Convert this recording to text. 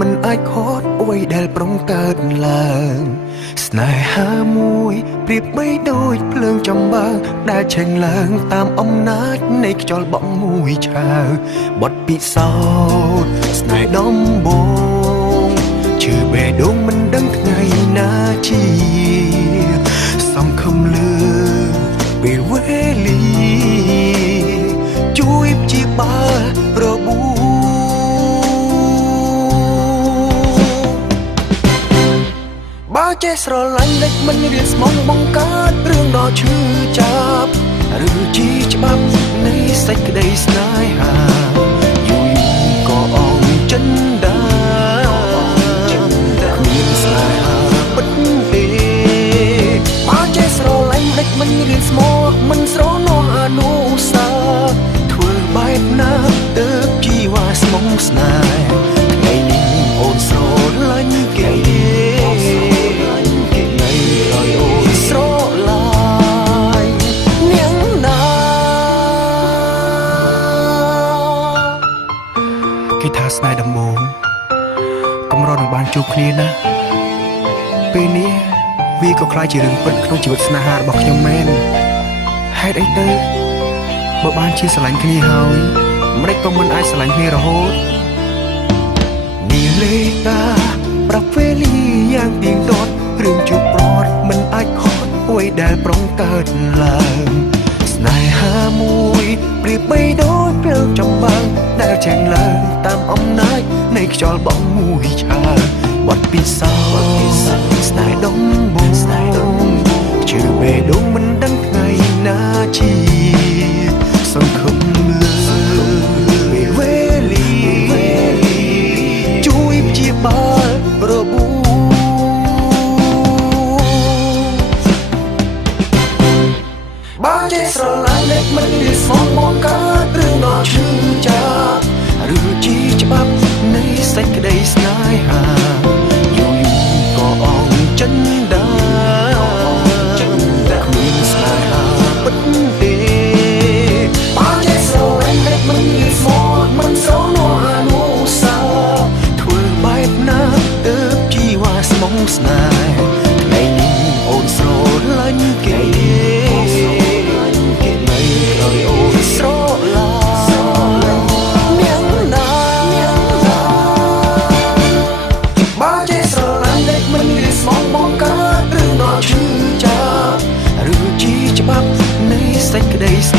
មិនអាចខត់អ្វីដែលប្រងកើតឡើងស្នេហាមួយប្រៀបបីដូចភ្លើងចំបើងដែលឆេញឡើងតាមអំណាចនៃខ្យល់បក់មួយឆាវបទពិសោធន៍ស្នេហ៍ដំបូងឈឺបេះដូងមិនដឹងថ្ងៃណាជាសង្ឃឹមលើពេលវេលាជួយព្យាបាលរបួសបើចេះស្រឡាញ់លេចមិនរៀនស្មងបង្កើតរឿងដ៏ឈឺចាប់ឬជាច្បាប់នៃសេចក្តីស្នេហាយូរក៏អងចិនដាគ្មានស្នេហាពិតទេបើចេះស្រឡាញ់លេចមិនរៀនស្មោះមិនស្រណោះអនុស្សាវរីយ៍ធ្វើបែបណាទើបជីវ៉ាស្មងស្នេហ៍ថ្ងៃនេះអូនស្រឡាញ់គេគេថាស្នេហ៍ដំបូងកម្រនឹងបានជួបគ្នាណាពេលនេះវាក៏คล้ายជារឿងពិតក្នុងជីវិតស្នេហារបស់ខ្ញុំមែនហេតុអីទៅបើបានជាស្រឡាញ់គ្នាហើយម្ដេចក៏មិនអាចស្រឡាញ់គ្នារហូតនីលេតាប្រាប់វេលាយ៉ាងទៀងទាត់រឿងជួបប្រត់មិនអាចខត់អ្វីដែលប្រងកើតឡើងស្នេហាមួយប្រៀបបីដូចភ្លើងចំបើងដែលឆេញឡើងតាមអំណាចនៃខ្យល់បក់មួយឆាវបទពិសោធន៍ស្នេហ៍ដំបូងជឿបេះដូងមិនដឹងថ្ងៃណាជាសង្ឃឹមលើពេលវេលាជួយព្យាបាលរបួសបើចេះស្រឡាញ់លេចមិនរៀនស្មងបង្កើតរឿងដ៏ឈឺចាប់ឬជាច្បាប់នៃសេចក្តីស្នេហាយូរក៏អងចិនដាគ្មានស្នេហាពិតទេបើចេះស្រឡាញ់លេចមិនរៀនស្មងមិនស្រណោះអនុស្សាវរីយ៍ធ្វើបែបណាទើបជីវ៉ាស្មងស្នេហ៍ថ្ងៃនេះអូនស្រឡាញ់គេសេចក្តី